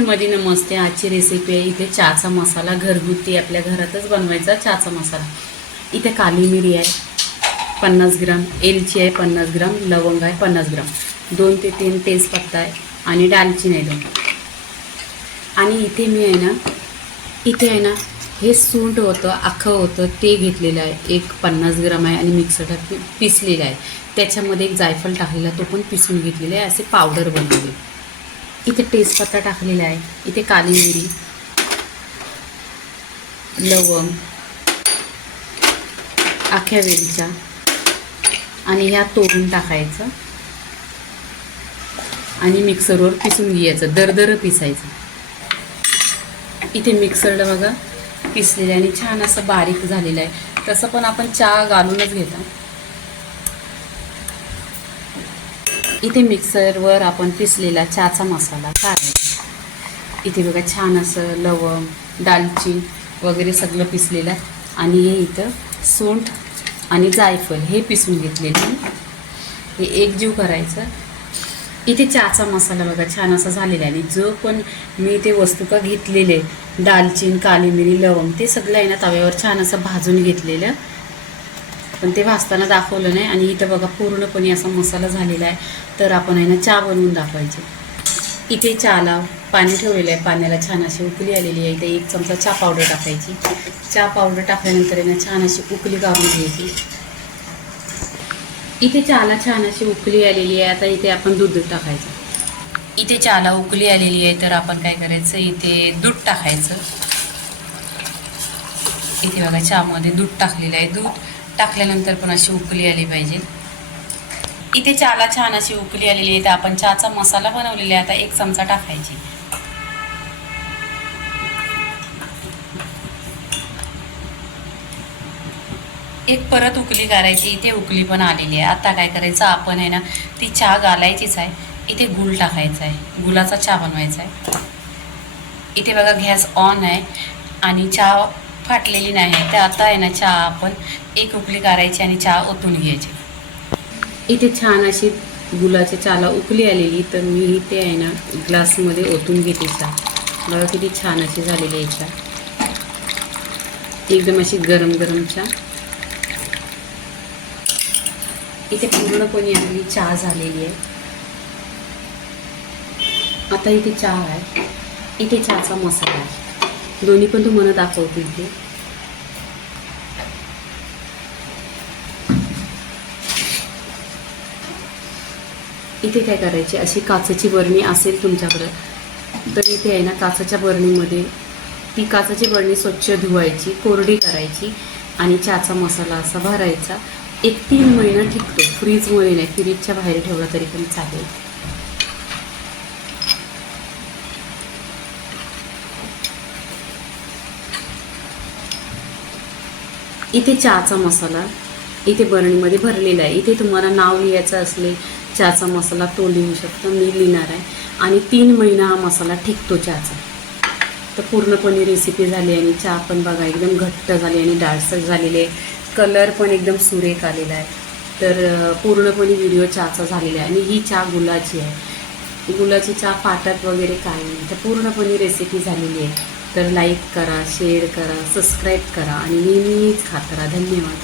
मध्ये नमस्ते आजची रेसिपी आहे. इथे चहाचा मसाला घरगुती आपल्या घरातच बनवायचा चहाचा मसाला. इथे काली मिरी आहे पन्नास ग्राम. एलची आहे पन्नास ग्राम. लवंग आहे पन्नास ग्राम. दोन ते तीन तेजपत्ता आहे आणि दालचिनी आहे दोन. आणि इथे मी आहे ना इथे आहे ना हे सूंठ होतं अख्खं होतं ते घेतलेलं आहे. एक पन्नास ग्राम आहे आणि मिक्सरला पि पिसलेलं आहे. त्याच्यामध्ये एक जायफळ टाकलेला तो पण पिसून घेतलेला आहे. असे पावडर बनवले. इथे तेजपत्ता टाकलेला आहे. इथे काली मिरी लवंग आख्या वेलच्या आणि ह्या तोडून टाकायचं. आणि मिक्सरवर पिसून घ्यायचं. दरदर पिसायचं. इथे मिक्सरला बघा. पिसलेलं आहे आणि छान असं बारीक झालेलं आहे. तसं पण आपण चहा घालूनच घेतो. इथे मिक्सरवर आपण पिसलेला चहाचा मसाला काढायचा. इथे बघा छान असं लवंग दालचीन वगैरे सगळं पिसलेलं आहे. आणि हे इथं सोंठ आणि जायफळ हे पिसून घेतलेलं हे एकजीव करायचं. इथे चहाचा मसाला बघा छान असा झालेला आहे. आणि जो पण मी ते वस्तू का घेतलेले दालचीन काली मिरी लवंग ते सगळं आहे ना तव्यावर छान असं भाजून घेतलेलं. पण ते भाजताना दाखवलं नाही. आणि इथं बघा पूर्णपणे असा मसाला झालेला आहे. तर आपण आहे ना चहा बनवून दाखवायचे. इथे चहाला पाणी ठेवलेलं आहे. पाण्याला छान अशी उकली आलेली आहे. इथे एक चमचा चहा पावडर टाकायची. चहा पावडर टाकल्यानंतर आहे ना छान अशी उकली काढून घ्यायची. इथे चहाला छान अशी उकळी आलेली आहे. आता इथे आपण दूध टाकायचं. इथे चहाला उकळी आलेली आहे तर आपण काय करायचं इथे दूध टाकायचं. इथे बघा चहामध्ये दूध टाकलेलं आहे. दूध टाकल्यानंतर पण अशी उकळी आली पाहिजे. इथे चहाला छान अशी उकळी आलेली आहे तर आपण चहाचा मसाला बनवलेला आहे. आता एक चमचा टाकायची. एक परत उकली करायची इथे उकली पण आलेली आहे. आता काय करायचं आपण आहे ना ती चहा घालायचीच आहे. इथे गुळ टाकायचा आहे. गुलाचा चहा बनवायचा आहे. इथे बघा गॅस ऑन आहे आणि चहा फाटलेली नाही आहे. तर आता आहे ना चहा आपण एक उकली करायची आणि चहा ओतून घ्यायची. इथे छान अशी गुलाच्या चहाला उकली आलेली तर मी इथे आहे ना ग्लासमध्ये ओतून घेते चहा. बघा किती छान अशी झालेली आहे चहा. एकदम अशी गरम गरम चहा. इथे पूर्णपणे आपली चहा झालेली आहे. आता इथे चहा आहे. इथे चहाचा मसाला आहे. दोन्ही पण तुम्हाला दाखवते इथे. इथे काय करायचे? अशी काचेची बरणी असेल तुमच्याकडं तर इथे आहे ना काचाच्या बरणीमध्ये. ती काचेची बरणी स्वच्छ धुवायची कोरडी करायची आणि चहाचा मसाला असा भरायचा. एक तीन महिना टिकतो. फ्रीजमध्ये नाही फ्रीजच्या बाहेर ठेवला तरी पण चालेल. इथे चहाचा मसाला इथे बरणीमध्ये भरलेला आहे. इथे तुम्हाला नाव लिहायचं असले चहाचा मसाला तो लिहू शकतो. मी लिहिणार आहे. आणि तीन महिना हा मसाला टिकतो चहाचा. तर पूर्णपणे रेसिपी झाली आणि चहा पण बघा एकदम घट्ट झाली आणि डाळसर झालेले कलर पण एकदम सुरेख आलेला आहे. तर पूर्णपणे व्हिडिओ चहाचा झालेला आहे. आणि ही चहा गुलाची आहे. गुलाची चहा फाटत वगैरे काही नाही. तर पूर्णपणे रेसिपी झालेली आहे. तर लाईक करा शेअर करा सबस्क्राईब करा. आणि नेहमीच खात करा धन्यवाद.